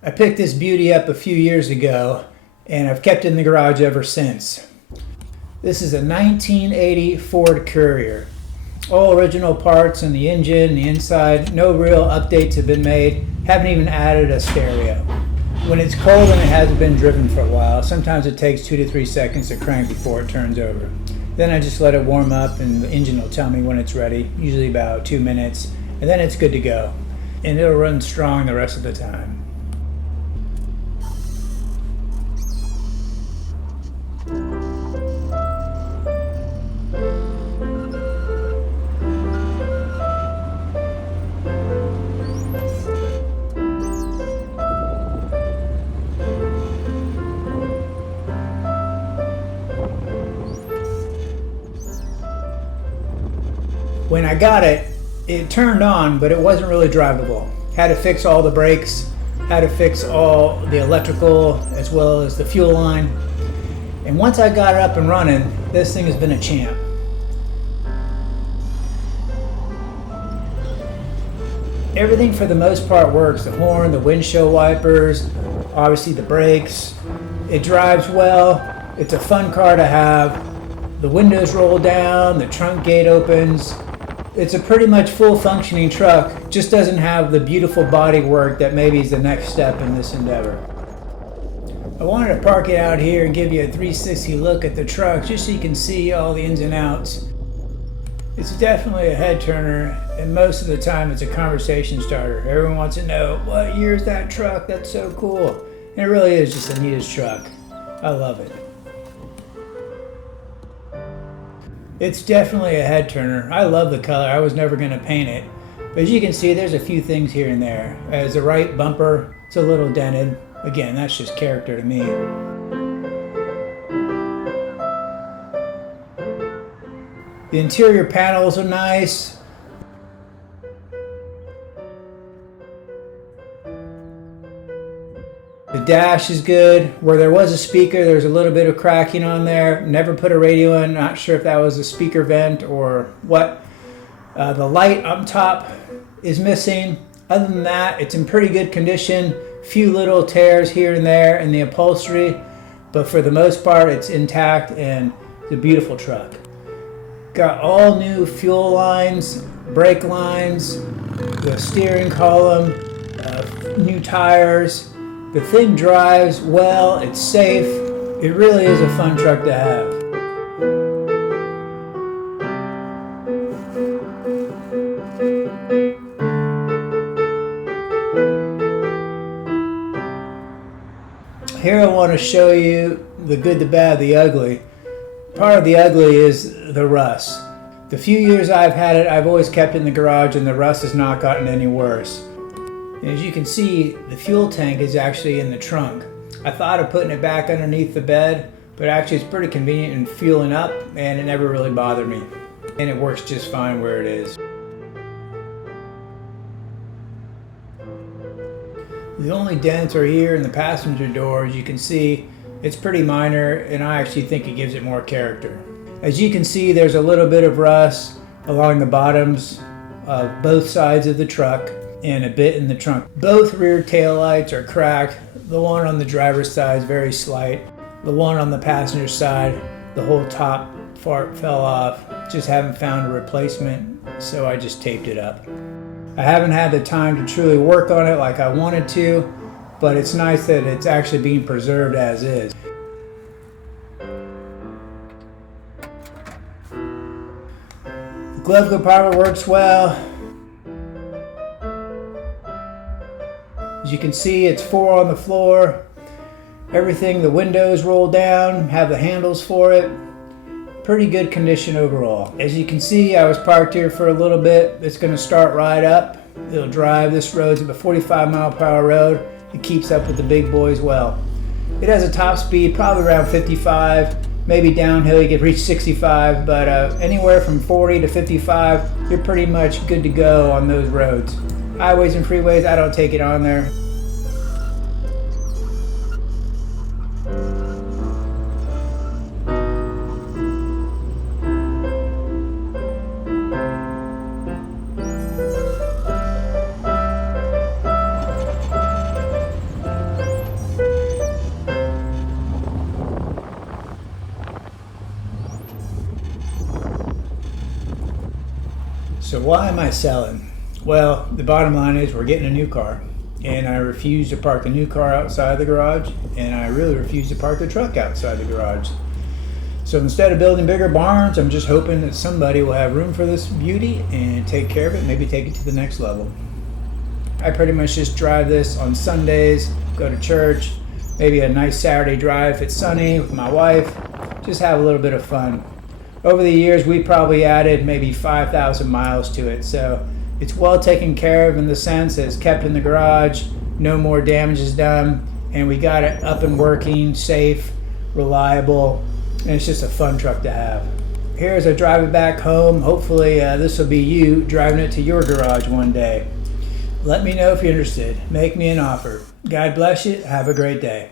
I picked this beauty up a few years ago and I've kept it in the garage ever since. This is a 1980 Ford Courier. All original parts in the engine, the inside, no real updates have been made, haven't even added a stereo. When it's cold and it hasn't been driven for a while, sometimes it takes 2 to 3 seconds to crank before it turns over. Then I just let it warm up and the engine will tell me when it's ready, usually about 2 minutes, and then it's good to go. And it'll run strong the rest of the time. When I got it, it turned on, but it wasn't really drivable. Had to fix all the brakes, had to fix all the electrical as well as the fuel line. And once I got it up and running, this thing has been a champ. Everything for the most part works. The horn, the windshield wipers, obviously the brakes. It drives well. It's a fun car to have. The windows roll down, the trunk gate opens. It's a pretty much full functioning truck, just doesn't have the beautiful body work that maybe is the next step in this endeavor. I wanted to park it out here and give you a 360 look at the truck just so you can see all the ins and outs. It's definitely a head turner, and most of the time it's a conversation starter. Everyone wants to know, what year is that truck? That's so cool. And it really is just the neatest truck. I love it. It's definitely a head turner. I love the color. I was never going to paint it. But as you can see, there's a few things here and there. As the right bumper, it's a little dented. Again, that's just character to me. The interior panels are nice. The dash is good. Where there was a speaker, there's a little bit of cracking on there. Never put a radio in. Not sure if that was a speaker vent or what. The light up top is missing. Other than that, it's in pretty good condition. Few little tears here and there in the upholstery, but for the most part, it's intact and it's a beautiful truck. Got all new fuel lines, brake lines, the steering column, new tires. The thing drives well, it's safe. It really is a fun truck to have. Here I want to show you the good, the bad, the ugly. Part of the ugly is the rust. The few years I've had it, I've always kept it in the garage and the rust has not gotten any worse. As you can see, the fuel tank is actually in the trunk. I thought of putting it back underneath the bed, but actually it's pretty convenient in fueling up and it never really bothered me. And it works just fine where it is. The only dents are here in the passenger door. As you can see, it's pretty minor and I actually think it gives it more character. As you can see, there's a little bit of rust along the bottoms of both sides of the truck and a bit in the trunk. Both rear taillights are cracked. The one on the driver's side is very slight. The one on the passenger side, the whole top part fell off. Just haven't found a replacement, so I just taped it up. I haven't had the time to truly work on it like I wanted to, but it's nice that it's actually being preserved as is. The glove compartment works well. As you can see, it's 4 on the floor. Everything, the windows roll down, have the handles for it. Pretty good condition overall. As you can see, I was parked here for a little bit. It's going to start right up. It'll drive. This road's a 45-mile-per-hour road. It keeps up with the big boys well. It has a top speed probably around 55. Maybe downhill you could reach 65, but anywhere from 40 to 55, you're pretty much good to go on those roads. Highways and freeways, I don't take it on there. So why am I selling? Well, the bottom line is we're getting a new car, and I refuse to park the new car outside the garage, and I really refuse to park the truck outside the garage. So instead of building bigger barns, I'm just hoping that somebody will have room for this beauty and take care of it, maybe take it to the next level. I pretty much just drive this on Sundays, go to church, maybe a nice Saturday drive if it's sunny with my wife, just have a little bit of fun. Over the years, we probably added maybe 5,000 miles to it, so it's well taken care of in the sense that it's kept in the garage, no more damage is done, and we got it up and working, safe, reliable, and it's just a fun truck to have. Here as I drive it back home, hopefully this will be you driving it to your garage one day. Let me know if you're interested. Make me an offer. God bless you. Have a great day.